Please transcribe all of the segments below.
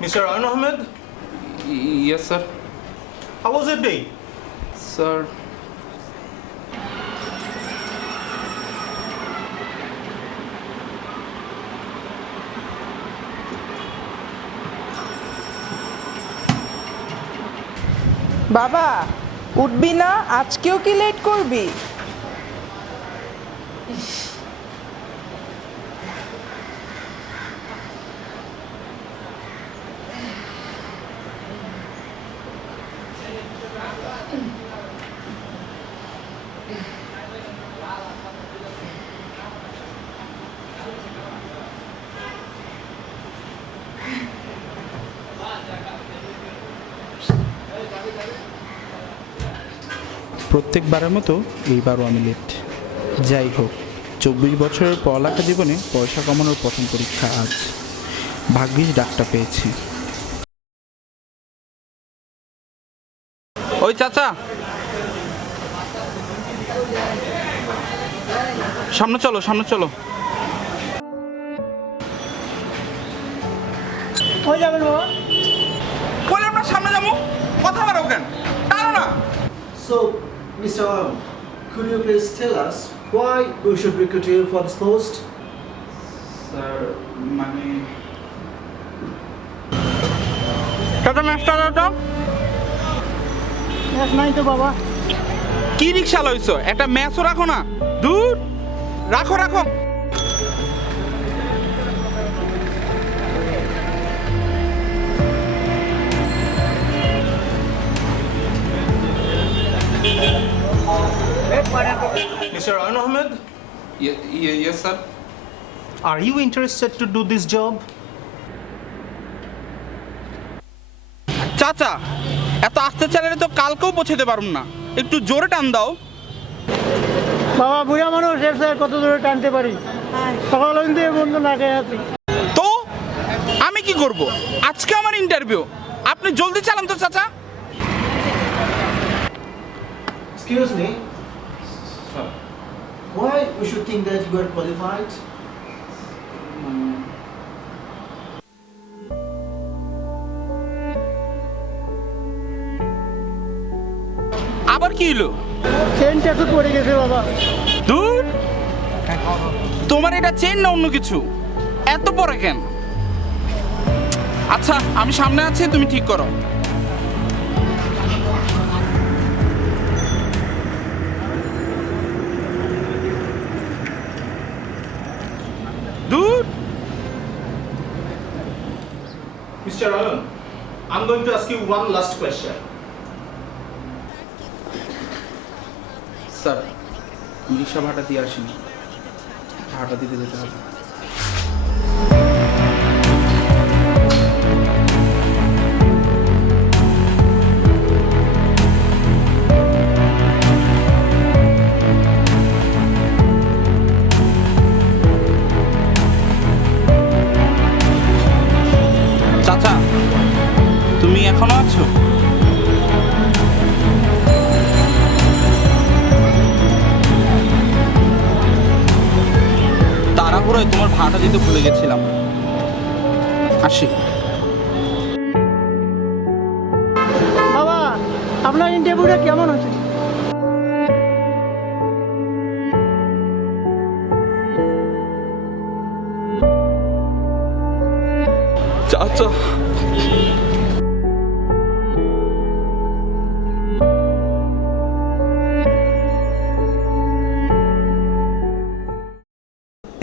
Mr. Ayn Ahmed, Yes, sir. how was your day? Sir. বাবা উঠবি না? আজকেও কি লেট করবি? প্রত্যেকবারের মতো এইবারও আমি লেট। যাই হোক, 24 বছরের পড়ালেখা জীবনে পয়সা কামানোর প্রথম পরীক্ষা আজ। ভাগ্যিস ডাকটা পেয়েছি। ওই চাচা, সামনে চলো, সামনে চলো। বলে আমরা সামনে যাবো, কথা বাড়াও কেন? টানো না। So, Mr. Arun, could you please tell us why we should recruit you for this post? Sir মানে টাটা ম্যাচটা টাটা। নাই তো বাবা। কি রিক্সা লইছো? একটা ম্যাচও রাখো না? দূর রাখো রাখো। Mr. Ayn Ahmed, Yes, sir. are you interested to do this job? চাচা, এত আস্তে চালালে তো কালকেও পৌঁছাতে পারুম না, একটু জোরে টান দাও। বাবা বুড়া মানুষ এর স্যার কত দূরে টানতে পারি? সকাল কিন্তু এই বন্ধু না খেয়ে আছি। তো আমি কি করব? আজকে আমার ইন্টারভিউ, আপনি জলদি চালান তো চাচা। Excuse me. Why we should think that you are qualified? আবার কি হলো? চেনটা একটু পড়ে গেছে বাবা। দূর, তোমার এটা চেন না অন্য কিছু? এত পরে কেন? আচ্ছা আমি সামনে আছি, তুমি ঠিক করো। দূর। Mr. Ayn, I'm going to ask you one last question. Sir rickshaw ভাড়া দিয়ে আসিনি, ভাড়া দিতে যেতে হবে। চাচা তুমি এখনো আছো? তাড়াহুড়োয় তোমার ভাড়াটা দিতে ভুলে গেছিলাম। আসি। বাবা আপনার ইন্টারভিউটা কেমন হচ্ছে? চাচা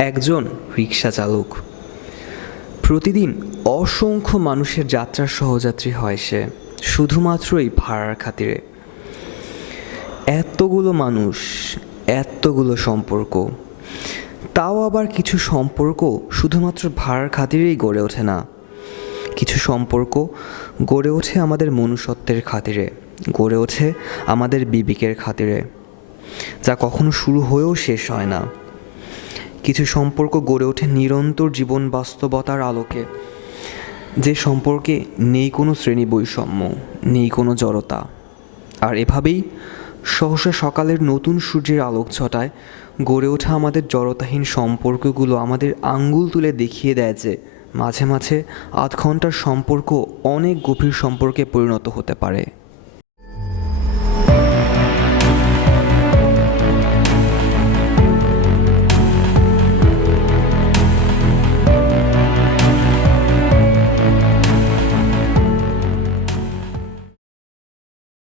একজন রিক্সা চালক। প্রতিদিন অসংখ্য মানুষের যাত্রার সহযাত্রী হয় সে, শুধুমাত্রই ভাড়ার খাতিরে। এতগুলো মানুষ, এতগুলো সম্পর্ক, তাও আবার কিছু সম্পর্ক শুধুমাত্র ভাড়ার খাতিরেই গড়ে ওঠে না। কিছু সম্পর্ক গড়ে ওঠে আমাদের মনুষ্যত্বের খাতিরে, গড়ে ওঠে আমাদের বিবেকের খাতিরে, যা কখনো শুরু হয়েও শেষ হয় না। কিছু সম্পর্ক গড়ে ওঠে নিরন্তর জীবন বাস্তবতার আলোকে, যে সম্পর্কে নেই কোনো শ্রেণী বৈষম্য, নেই কোনো জড়তা। আর এভাবেই সহসা সকালের নতুন সূর্যের আলোক ছটায় গড়ে ওঠা আমাদের জড়তাহীন সম্পর্কগুলো আমাদের আঙ্গুল তুলে দেখিয়ে দেয় যে মাঝে মাঝে আধ ঘন্টার সম্পর্ক অনেক গভীর সম্পর্কে পরিণত হতে পারে।